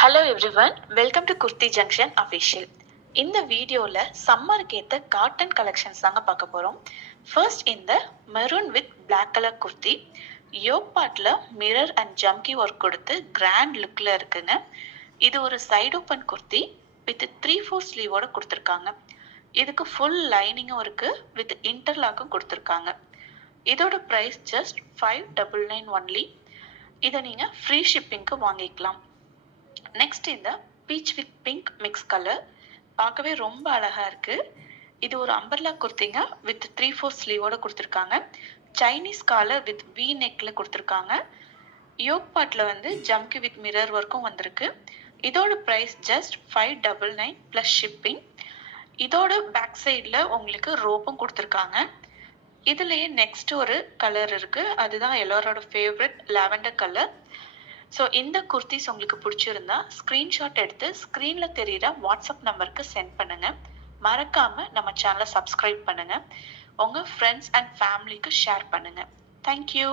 Hello everyone, welcome to kurti junction official. இந்த வீடியோவில் சம்மருக்கு ஏற்ற காட்டன் கலெக்ஷன்ஸ் தாங்க பார்க்க போகிறோம். ஃபர்ஸ்ட் இந்த maroon with black colour kurti yoke பார்ட்டில் மிரர் அண்ட் ஜம்கி ஒர்க் கொடுத்து கிராண்ட் லுக்கில் இருக்குங்க. இது ஒரு சைடு ஓப்பன் குர்த்தி வித் 3/4 ஸ்லீவோட கொடுத்துருக்காங்க. இதுக்கு ஃபுல் லைனிங்கும் இருக்குது, வித் இன்டர்லாக்கும் கொடுத்துருக்காங்க. இதோட ப்ரைஸ் ஜஸ்ட் 599 ஒன்லி. இதை நீங்கள் ஃப்ரீ ஷிப்பிங்க்கு வாங்கிக்கலாம். நெக்ஸ்ட் இந்த beach with pink mix colour பார்க்கவே ரொம்ப அழகா இருக்கு. இது ஒரு அம்பர்லா குர்த்திங்க வித் 3/4 ஸ்லீவோட கொடுத்துருக்காங்க. சைனீஸ் காலர் வித் வி நெக்ல கொடுத்துருக்காங்க. யோக் பார்ட்ல ஜம்கி வித் மிரர் ஒர்க்கும் வந்திருக்கு. இதோட ப்ரைஸ் ஜஸ்ட் 599 ப்ளஸ் ஷிப்பிங். இதோட பேக் சைடில் உங்களுக்கு ரோப்பும் கொடுத்துருக்காங்க. இதுலயே நெக்ஸ்ட் ஒரு கலர் இருக்கு, அதுதான் எல்லாரோட ஃபேவரட் லாவெண்டர் கலர். ஸோ இந்த குர்த்திஸ் உங்களுக்கு பிடிச்சிருந்தா ஸ்க்ரீன்ஷாட் எடுத்து ஸ்க்ரீனில் தெரிகிற வாட்ஸ்அப் நம்பருக்கு சென்ட் பண்ணுங்கள். மறக்காமல் நம்ம சேனலை சப்ஸ்கிரைப் பண்ணுங்கள். உங்கள் ஃப்ரெண்ட்ஸ் அண்ட் ஃபேமிலிக்கு ஷேர் பண்ணுங்கள். தேங்க்யூ.